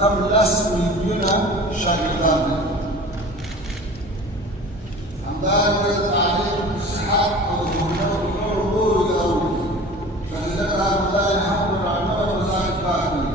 کم 10 میلیونه شاګردان لري. همدارنګه تعلیم، صحت او د نورو ادارو فضیلت هؤلاء هم په رڼا وظایف کار کوي.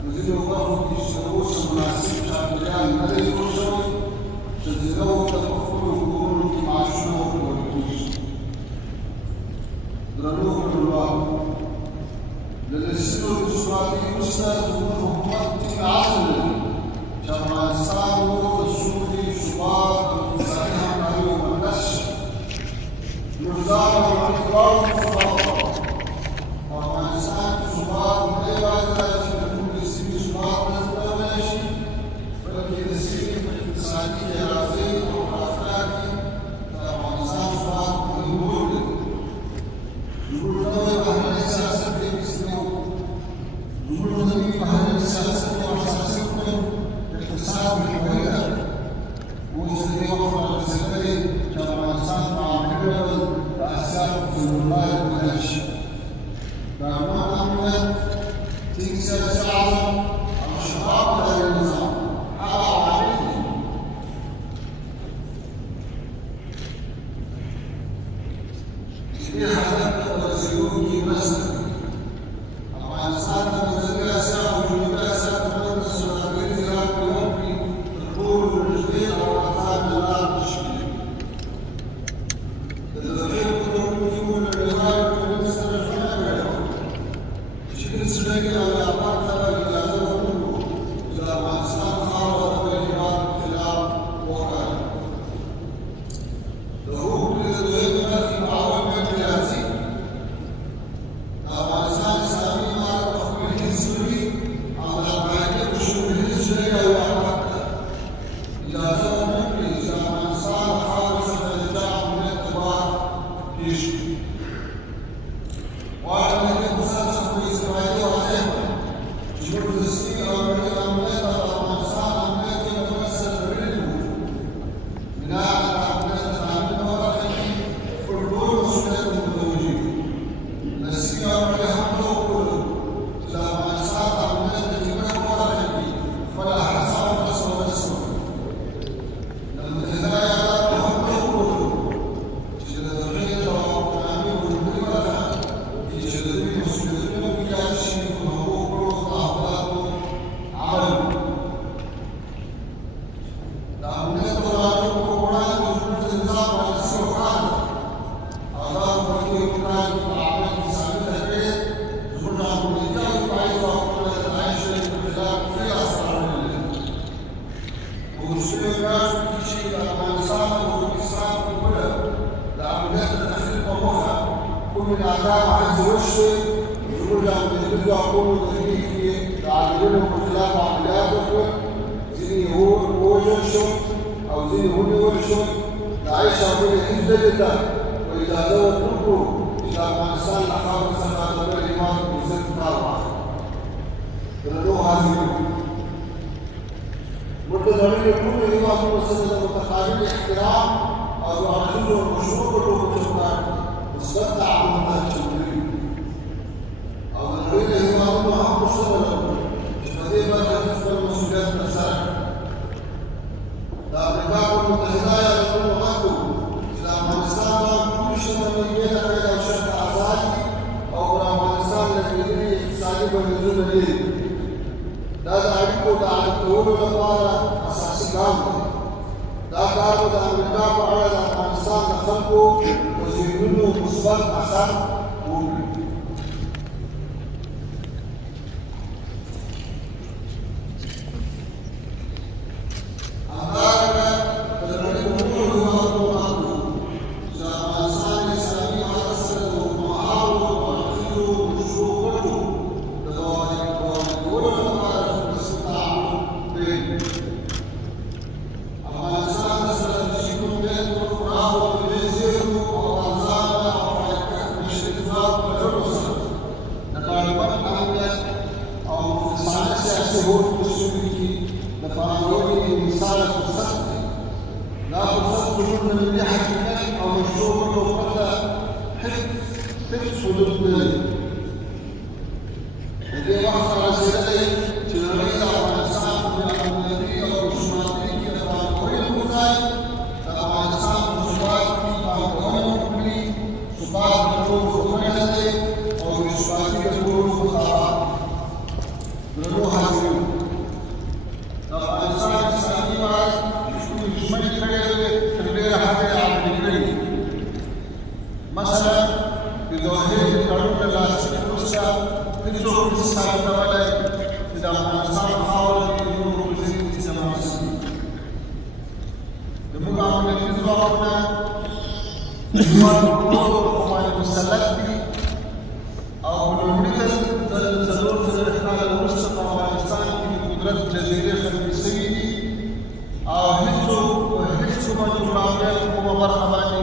په ځینو برخو کې چې اوس مناسب چاپېریال نه دی جوړ شوی، ښځینهو ته په خپلو کورونو کې معاشونه ورکول کېږي. درنو ټولوالو، له لسیزو ولسوالۍ وروسته زموږ حکومت ټینګ عزم لري چې افغانستان نور د سولې، ثبات او اقتصادي همکاریو مرکز شي. موږ ځان او نړۍ دواړو ته ثبات غواړو. په افغانستان کې ثبات نه یوازې دا چې د ټولې سیمې ثبات تضمینولی شي، بلکې د سیمې په اقتصادي اراضۍ او پراختیا کې د افغانستان ثبات مهم رول لري. زموږ نوی بهرنی سیاست ډېر اصلي و. زموږ نوي بهرني سیاست یو اساسي رکن د اقتصاد محوري ده. اوس د دې وخت رارسېدلې چې افغانستان په عملي ډول د اسیا په حدودالله وکړی شي. د افغان امنیت، ټینګ سیاسي عزم او شفاف اداري نظام هغه عوامل دي چې دې هدف ته د رسېدو کې مرسته کوي. افغانستان د منځنۍ اسیا او جنوبي اسیا ترمنځ د سوداګریزې لارې ورکړې تر ټولو نږدې او ارزانه لار تشکیلوي. د ذخیرو کوونکو سیمو نړیوالې ټولنې سره ژمنه کړې وه چې هېڅ ډلې او ویاپار ته به اجازه ورنکړو چې د افغانستان خاوره د بل هېواد په خلاف وکاروي. د هوکړې د دویمې برخې په اول بیت کې راځي: د افغانستان اسلامي امارت په خپل حفظ کوي او د افغانیت په شمول هېڅ ډلې او ویاپار ته اجازه ورنکړي چې د افغانستان د خاورې څخه د چا امنیت ته ګواښ پېښ کړي. غواړم د دې فرصت څخه په استفادې واضح کړم چې موږ د سیمې او نړۍ د امنیت او د افغانستان امنیت یو له بل سره تړلي وو. بناء د امنیت د تامین په برخه کې خپل ټول مسؤلیت ته متوجه یو. د سیمې او نړۍ هم دا وکړل چې د افغانستان د امنیت د ټینګښت په برخه کې خپله هڅه او مرسته ورسوي. د متحده ایالاتو هم دا وکړل چې د ذخیرې او اقتصادي وجودي برخه کې چې د دوی مسؤلیتونه ویجاړ شي، په هغو کړو تعهداتو عمل وکړي. د امنیت د راټولو په وړاندې زموږ د نظام پالیسي روښانه ده او دا په دې پلان کې په عمل کې ثابته کړې. زموږ امنیتي او دفاعي ځواکونه د داعش په خلاف ښې لاسته راوړنې لري. په وروستیو میاشتو کې چې د افغانستان او ازبکستان په پوله د امنیت د تخریب په موخه کومې ناکامه هڅې وشوې، زموږ امنیتي ځواکونو د دې کې د عاملینو په خلاف عملیات وکړل. ځینې ووژل شول او ځینې ونیول شول. داعش او بلې هېڅ ډلې ته په اجازه ورنکړو چې د افغانستان له خاورې څخه د بل هېواد په عزت کار واخلي. درنو حاضرینو، موږ د نړۍ له ټولو هېوادونو سره د متقابل احترام او د اړخیزو او مشروع ګټو په چوکاټ کې مثبت تعامل ته چمتو یو او د نړۍ له هېوادونو هم پوښتنه لرو چې په دې برخه کې خپل مسؤلیت ترسره کړي. د امریکا په متحده ایالاتونو غږ کوو چې د افغانستان باندې ټولې شتمنۍ بې له قید او شرطه ازاد دي او پر افغانستان لګېدلي اقتصادي بندیزونه لرې دي. دا د اړیکو د عادي کولو لپاره اساسي ګام دی. دا کار به د امریکا په اړه د افغانستان د خلکو په ذهنونو مثبت اثر وکړي. همدارنګه د نړۍ په ټولو هېوادونو غږ کوو چې د افغانستان د اسلامي امارت سره د اوږدمهالو او اړخیزو مشروع ګټو د ګاونډي کولو لپاره مسلسل تعامل پیل کړي. افغانستان د ستراتیژیکو پرېکړو پراخو طبیعي زیرمو او ارزانه او پایدار اشتراک لرلو سره د کاربن اهمیت او مخلصانه سیاسي هوډ په سیمې کې د پانګونې مثال فرصت دی. دا فرصت زموږ د ملي حاکمیت او مشروع ګټو پرته هېڅ حدود نه لري. د دې وخت رارسېدلی چې نړۍ د افغانستان افغانستان خاوره کې د نورو په ځینې کې جمع شوي زموږ عملیاتي ځواکونه د هېواد په ټولو برخو باندې مسلط دي او په لومړي ځل د 4 کاله وروسته په افغانستان کې د قدرت جزیرې ختمې شوي دي او هېڅوک په هېڅ کومه جغرافیه کومه برخه باندې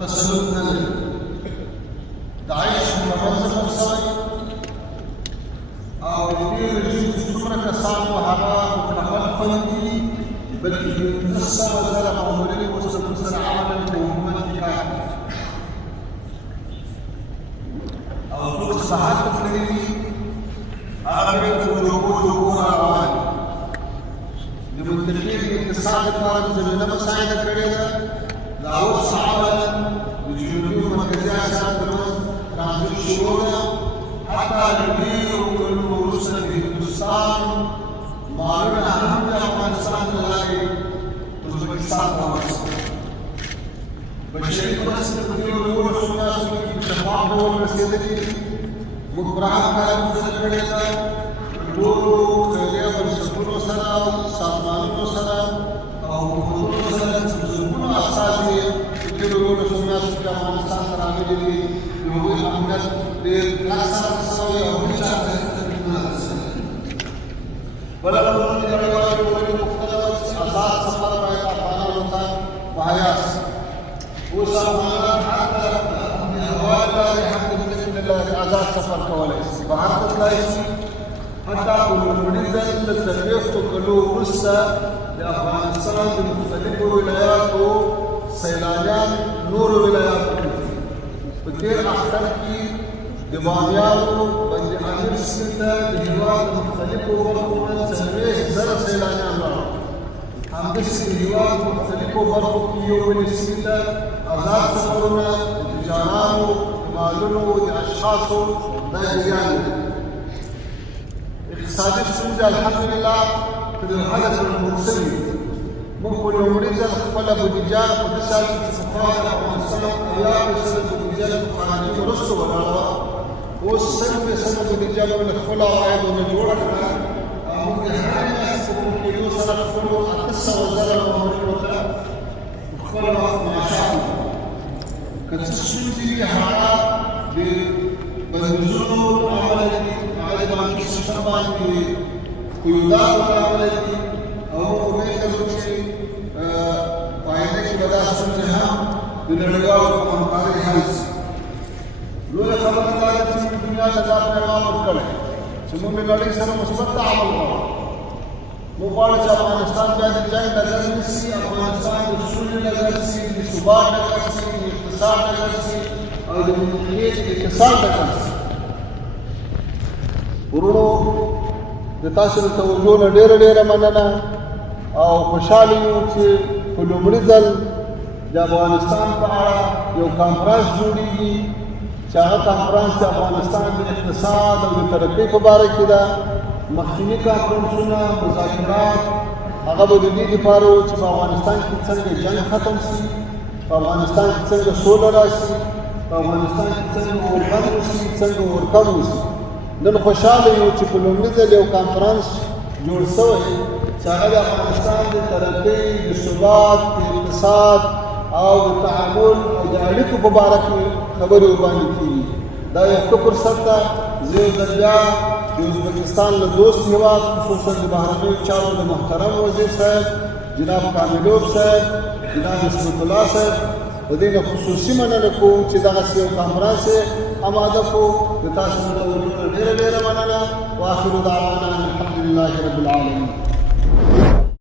تسلط نه لري د عیش متمنځ هم شوی او د دې رژیم چې څومره کسان وو هغه مکمل خوندي دي بلکې 15 زره مامورین ورسره سره عملا په حکومت کې کار کوي او څوک چې بهر ته تللي دي هغه بېرته په جوګو را روان دي د منطقې د اقتصاد لپاره زمینه مساعده کړې ده دا اوس عملا د جنوبي او مرکزي اسیا ترمنځ ترانزیت شروع ده حتی د ډېرو کلونو وروسته د هندوستان مالونه هم د افغانستان له لارې ازبکستان ته ورسېدل بشري مرستې په دې ډول څو کې په شفاف ډول رسېدلې دي موږ پراخ کار کړی ده ټولو خیریه بنسټونو سره او سازمانونو سره او حکومتونو سره چې زرګونو افراد یې په تېرو 12 کې افغانستان ته راغلي دي د هغوی امنیت ډېر کلک سره شوی او هېچا ته تکلیف نه رسوي بله خبره د نړیوالې ټولنې غوښتنه وه چې آزاد سفر باید افغانانو ته مهیا شي اوس افغانان حق لري د هوا له لارې حق د باذن الله آزاد سفر کولی شي بهر ته تللی شي حتی په لومړي ځل له 40 کلو وروسته د افغانستان د مختلفو ولایاتو سیلانیان نورو ولایاتو ته ځي په تېر اختر کې د بامیانو بند امیر سیند ته د هېواد د مختلفو برخو نه 40,000 سیلانیان راغلل همداسې د هېواد په مختلفو برخو کې یو بلې سیند ته آزاد سفرونه د تجارانو د مالونو د اشخاصو دا جریان دی اقتصادي ستونزې الحمدلله تر حده کنټرول شوي موږ په لومړي ځل خپله بودیجه په دې سال کې چې پخوا د افغانستان 80% بودیجه د خارجي مرستو ولاړه وه اوس 100% بودیجه موږ له خپلو عوایدو نه جوړه کړه او موږ د هرې میاشتې په کېدو سره خپلو 800,000 مامورینو ته خپل معاشات که څه ستونزې وي هغه د بندیزونو له امله دي هغه د بانکي سیستم باندې قیوداتو له امله دي او موږ امید لرو چې په آینده کې به دا ستونزې هم د نړیوالو په همکارۍ حل شي لویه خبره دا ده چې موږ دنیا ته دا پیغام ورکړی چې موږ له نړۍ سره مثبت تعامل غواړو موږ غواړو چې افغانستان بیا د جنګ ډګر نه شي افغانستان د سولې ډګر شي د ثبات ډګر شي د اقتصاد ډګر شي او د منطقې د اتصال ډګر شي ورونو د تاسو د توجه نه ډېره مننه او خوشحاله یو چې په لومړي ځل د افغانستان په اړه یو کانفرانس جوړېږي چې هغه کانفرانس د افغانستان د اقتصاد او د ترقۍ په باره کې ده مخکیني کانفرانسونه مذاکرات هغه به د دې لپاره و چې په افغانستان کې څنګه جنګ ختم شي په افغانستان کې څنګه سوله راشي په افغانستان کې څنګه اوربند وشي څنګه اورکم وشي نن خوشحاله یو چې په لومړي ځل یو کانفرانس جوړ شوی چې هغه د افغانستان د ترقۍ د ثبات د اقتصاد او د تعامل او د اړیکو په باره کې خبرې ورباندې کېږي دا یو ښه فرصت ده زه یو ځل بیا د ازبکستان له دوست هېواد خصوصا د بهرنیو چارو د محترم وزیر صاحب جناب کاملوف صاحب جناب اسمت الله صاحب د دې نه خصوصي مننه کوم چې دغسې یو کانفرانس یې اماده کړو د تاسو د توجه نه ډېره مننه واخر دعوانا الحمد لله رب العالمین